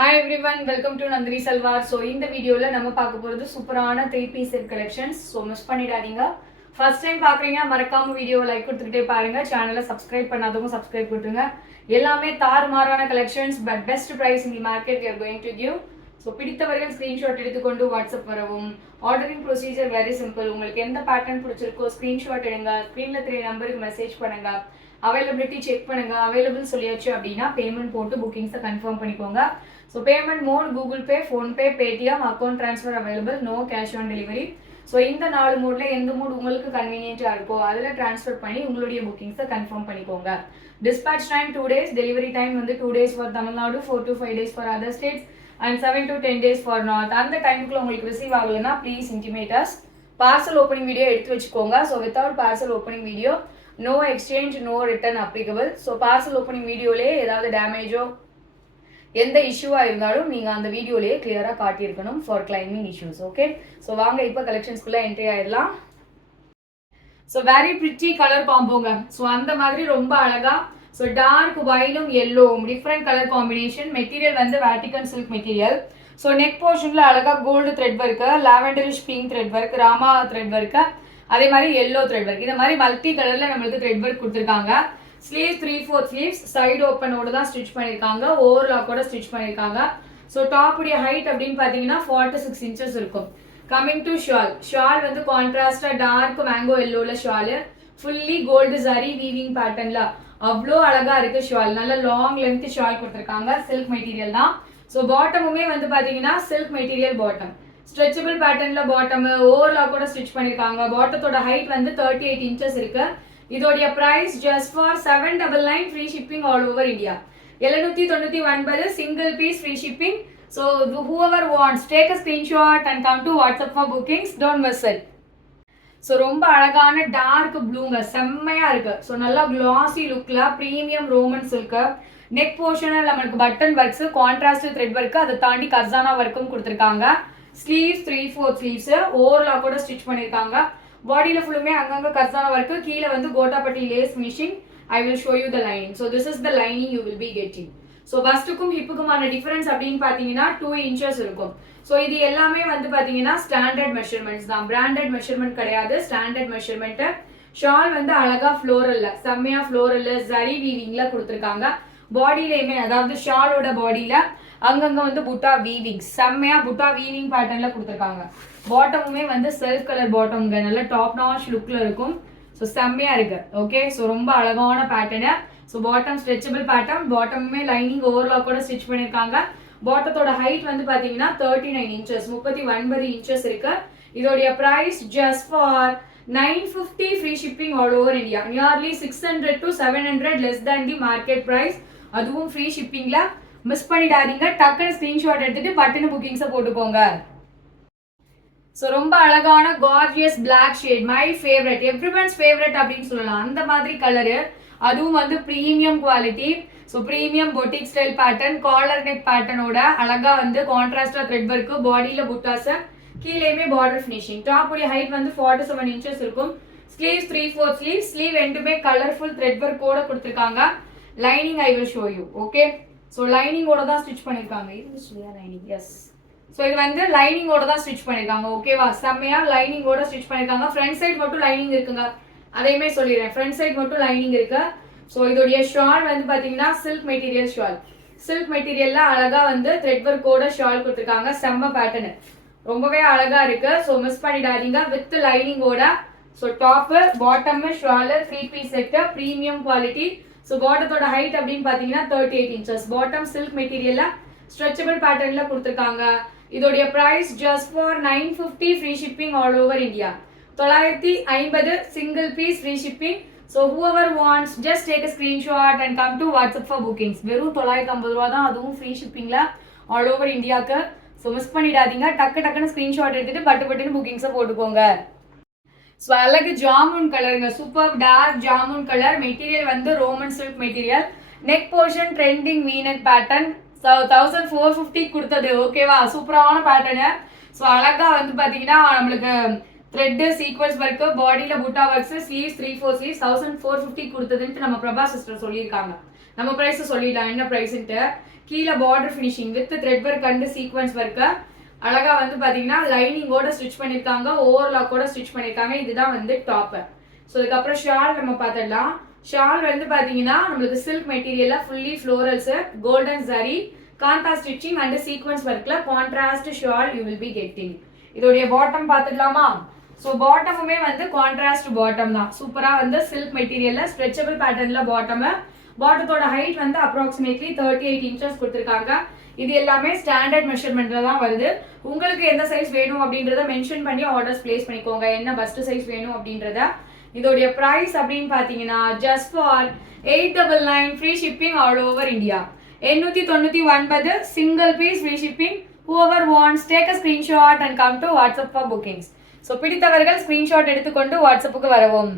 Hi everyone, welcome to Nandini Salwar. So இந்த வீடியோல நம்ம பார்க்க போறது சூப்பரான 3 piece set collections. So miss பண்ணிடாதீங்க. First time பார்க்கறீங்க மறக்காம வீடியோ லைக் கொடுத்துட்டே பாருங்க. சேனலை சப்ஸ்கிரைப் பண்ணாதவங்க சப்ஸ்கிரைப் பண்ணுங்க. எல்லாமே தாறுமாறான collections but best price in the market we are going to give. So பிடித்தவர்கள் ஸ்கிரீன்ஷாட் எடுத்துக்கொண்டு வாட்ஸ்அப் வரவும். Ordering procedure very simple. உங்களுக்கு எந்த பேட்டர்ன் பிடிச்சிருக்கோ ஸ்கிரீன்ஷாட் எடுங்க. ஸ்கிரீன்ல தெரிய நம்பருக்கு மெசேஜ் பண்ணுங்க. அவைலபிலிட்டி செக் பண்ணுங்க. அவைலபிள் சொல்லியாச்சு அப்படின்னா பேமெண்ட் போட்டு புக்கிங்ஸை கன்ஃபார்ம் பண்ணிக்கோங்க. So payment mode Google Pay, Phone Pay, Paytm, account transfer available, no cash on delivery. So இந்த 4 மோட்ல எந்த மோட் உங்களுக்கு கன்வீனியன்ட்டா இருக்கோ அதுல ட்ரான்ஸ்ஃபர் பண்ணி உங்களுடைய புக்கிங்ஸை கன்ஃபார்ம் பண்ணிக்கோங்க. Dispatch time 2 days, delivery time வந்து 2 days for Tamil Nadu, 4 to 5 days for other states and 7 to 10 days for north. அந்த டைமுக்குள்ள உங்களுக்கு ரிசீவ் ஆகலனா please intimate us. Parcel opening video எடுத்து வச்சுக்கோங்க. So without parcel opening video, no exchange, no return applicable. So parcel opening வீடியோலே ஏதாவது டேமேஜோ எந்த இஷ்யூவா இருந்தாலும் நீங்க அந்த வீடியோலயே கிளியரா காட்டியிருக்கணும் for claiming issues. Okay, so வாங்க இப்போ கலெக்ஷன்ஸ்குள்ள என்ட்ரி ஆயிடலாம். ஸோ வெரி பிரிட்டி கலர் காம்போங்க. ஸோ அந்த மாதிரி ரொம்ப அழகா ஸோ டார்க் ஒயிலும் எல்லோவும் டிஃப்ரெண்ட் கலர் காம்பினேஷன். மெட்டீரியல் வந்து Vatican silk material. So neck போர்ஷன்ல அழகா gold thread work, lavenderish pink thread work, ராமா த்ரெட் ஒர்க்கு, அதே மாதிரி எல்லோ த்ரெட் ஒர்க். இந்த மாதிரி மல்டி கலர்ல நம்மளுக்கு த்ரெட் ஒர்க் கொடுத்துருக்காங்க. ஸ்லீவ்ஸ் 3/4 ஸ்லீவ்ஸ் சைடு ஓப்பனோட தான் ஸ்டிச் பண்ணியிருக்காங்க. ஓவர்லாக்கோட ஸ்டிச் பண்ணியிருக்காங்க. ஸோ டாப்புடைய ஹைட் அப்படின்னு பார்த்தீங்கன்னா 46 inches இருக்கும். கமிங் டு ஷால், ஷால் வந்து கான்ட்ராஸ்டா டார்க் மேங்கோ எல்லோல shawl, fully gold zari weaving பேட்டர்ன்ல அவ்வளோ அழகா இருக்கு ஷால். நல்ல லாங் லென்த் ஷால் கொடுத்துருக்காங்க. சில்க் மெட்டீரியல் தான். ஸோ பாட்டமுமே வந்து பார்த்தீங்கன்னா சில்க் மெட்டீரியல் பாட்டம், ஸ்ட்ரெச்சபிள் பேட்டர்ன்ல பாட்டம் ஓவர்லாக்கோட ஸ்டிச் பண்ணியிருக்காங்க. பாட்டத்தோட ஹைட் வந்து 38 inches இருக்கு. இதோடைய price just for 799 free shipping all over India. 799 single piece free shipping. So whoever wants take a screenshot and come to WhatsApp for bookings, don't miss it. So ரொம்ப அழகான dark ப்ளூங்க, செம்மையா இருக்கு. So நல்லா கிளாசி லுக்ல premium Roman silk. Neck போர்ஷனில் நம்மளுக்கு button works, contrast thread work, அதை தாண்டி கர்சானா ஒர்க்கும் கொடுத்துருக்காங்க. ஸ்லீவ்ஸ் 3/4 ஸ்லீவ்ஸ் ஓவர்லாக்கோட ஸ்டிச் பண்ணியிருக்காங்க. பாடியில ஃபுல்லுமே அங்கங்க கர்சானா ஒர்க்கு, கீழே வந்து கோட்டாப்பட்டி lace finishing. I will show you the lining. So this is the lining you will be getting. So பஸ்ட்டுக்கும் ஹிப்புக்குமான டிஃபரன்ஸ் அப்படின்னு பார்த்தீங்கன்னா 2 inches இருக்கும். ஸோ இது எல்லாமே வந்து பார்த்தீங்கன்னா ஸ்டாண்டர்ட் மெஷர்மெண்ட்ஸ் தான், பிராண்டட் மெஷர்மெண்ட் கிடையாது, ஸ்டாண்டர்ட் மெஷர்மெண்ட். ஷால் வந்து அழகா ஃப்ளோரல்ல, செம்மையா ஃப்ளோரல்ல ஜரி வீவிங்ல கொடுத்துருக்காங்க. பாடியிலையுமே அதாவது ஷாலோட பாடியில அங்கங்க வந்து புட்டா வீவிங், செம்மையா புட்டா வீவிங் பேட்டர்ன்ல கொடுத்துருக்காங்க. பாட்டமுமே வந்து செல்ஃப் கலர் பாட்டம்ங்க, நல்ல டாப் நாச் லுக்ல இருக்கும். ஸோ செம்மையா இருக்கு. ஓகே, ஸோ ரொம்ப அழகான pattern. So bottom stretchable pattern, பாட்டமுமே லைனிங் ஓவர்லாக்கோட ஸ்டிச் பண்ணியிருக்காங்க. பாட்டத்தோட ஹைட் வந்து பாத்தீங்கன்னா 39 inches, 39 inches இருக்கு. இதோடைய price just for 950 free shipping all over India. Nearly 600 to 700 less than the market price. அதுவும் ஃப்ரீ ஷிப்பிங்ல. மிஸ் பண்ணிடாதீங்க. டக்குன்னு ஸ்கிரீன்ஷாட் எடுத்துட்டு பட்டுன்னு புக்கிங்ஸை போட்டுக்கோங்க. ஸோ ரொம்ப அழகான gorgeous black shade, my favourite, everyone's favourite அப்படின்னு சொல்லலாம். அந்த மாதிரி கலரு, அதுவும் வந்து premium quality. So premium boutique style pattern, collar neck பேட்டர்னோட அழகா வந்து கான்ட்ராஸ்டா த்ரெட் ஒர்க்கு, பாடியில புட்டாஸ், கீழேயுமே பார்டர் ஃபினிஷிங். டாப்புடைய ஹைட் வந்து 47 inches இருக்கும். ஸ்லீவ்ஸ் 3/4 ஸ்லீவ்ஸ், ஸ்லீவ் ரெண்டுமே கலர்ஃபுல் த்ரெட் ஒர்க்கோட கொடுத்துருக்காங்க. Lining I will show you. Okay, so லைனிங்கோட தான் ஸ்டிச் பண்ணியிருக்காங்க. Lining, S. ஸோ இது வந்து லைனிங்கோட தான் ஸ்டிச் பண்ணியிருக்காங்க. ஓகேவா, செம்மையா லைனிங்கோட ஸ்டிச் பண்ணியிருக்காங்க. ஃப்ரண்ட் சைட் மட்டும் லைனிங் இருக்குங்க, அதையுமே சொல்லிடுறேன். ஃப்ரண்ட் சைட் மட்டும் லைனிங் இருக்கு. ஸோ இதோடைய ஷால் வந்து பார்த்தீங்கன்னா சில்க் மெட்டீரியல் ஷால். சில்க் மெட்டீரியல்ல அழகா வந்து த்ரெட் ஒர்க்கோட ஷால் கொடுத்துருக்காங்க. செம்ம பேட்டர்னு, ரொம்பவே அழகா இருக்கு. ஸோ மிஸ் பண்ணிடாதீங்க. வித் லைனிங்கோட. So top bottom shawl 3 piece set, premium quality. So பாட்டத்தோட ஹைட் அப்படின்னு பார்த்தீங்கன்னா 38 inches. பாட்டம் சில்க் மெட்டீரியல்ல ஸ்ட்ரெச்சபிள் பேட்டர்ன்ல கொடுத்துருக்காங்க. இதோடைய price just for 950 free shipping all over India. 950 single piece free shipping. So whoever wants just take a screenshot and come to WhatsApp for bookings. வெறும் 950 ரூபா தான், அதுவும் ஃப்ரீ ஷிப்பிங்ல ஆல் ஓவர் இந்தியாவுக்கு. So miss பண்ணிடாதீங்க. டக்குன்னு ஸ்கிரீன்ஷாட் எடுத்துட்டு பட்டுன்னு புக்கிங்ஸை போட்டுக்கோங்க. ஸோ அழகு ஜாமுன் கலருங்க, super dark jamun colour. Material வந்து Roman silk material. Neck portion trending வீனட் பேட்டர்ன். 1450 கொடுத்தது. ஓகேவா, சூப்பரான பேட்டர்னு. ஸோ அழகா வந்து பாத்தீங்கன்னா நம்மளுக்கு த்ரெட் சீக்வன்ஸ் ஒர்க்கு, பாடியில புட்டா ஒர்க்ஸ், ஸ்லீவ்ஸ் 3/4 ஸ்லீவ்ஸ் 1450 கொடுத்ததுன்ட்டு நம்ம பிரபா சிஸ்டர் சொல்லியிருக்காங்க. நம்ம பிரைஸ் சொல்லிடலாம் என்ன பிரைஸ்ன்ட்டு. கீழே border finishing with thread work and sequence work அழகா வந்து பாத்தீங்கன்னா லைனிங்கோட ஸ்டிச் பண்ணிருக்காங்க, ஓவர்லாக்கோட ஸ்டிச் பண்ணிருக்காங்க. இதுதான் வந்து டாப். ஸோ இதுக்கப்புறம் ஷால் நம்ம பார்த்துடலாம். ஷால் வந்து பாத்தீங்கன்னா நம்மளுக்கு சில்க் மெட்டீரியல்ல fully florals, golden zari, kantha stitching and sequins ஒர்க்ல contrast shawl you will be getting. இதோடைய பாட்டம் பார்த்துடலாமா? ஸோ பாட்டமுமே வந்து கான்ட்ராஸ்ட் பாட்டம் தான். சூப்பரா வந்து சில்க் மெட்டீரியல்ல ஸ்ட்ரெச்சபிள் பேட்டர்ன்ல பாட்டம். பாட்டத்தோட ஹைட் வந்து அப்ராக்சிமேட்லி 38 இன்ச்சஸ் கொடுத்துருக்காங்க. இது எல்லாமே ஸ்டாண்டர்ட் மெஷர்மெண்ட்ல தான் வருது. உங்களுக்கு எந்த சைஸ் வேணும் அப்படின்றத மென்ஷன் பண்ணி ஆர்டர்ஸ் பிளேஸ் பண்ணிக்கோங்க, என்ன பஸ்ட் சைஸ் வேணும் அப்படின்றத. இதோடைய பிரைஸ் அப்படின்னு பாத்தீங்கன்னா just for 899 free shipping all over India. 899 single piece free shipping. whoever wants take a screenshot and come to WhatsApp for bookings. So பிடித்தவர்கள் ஸ்கிரீன்ஷாட் எடுத்துக்கொண்டு வாட்ஸ்அப்புக்கு வரவும்.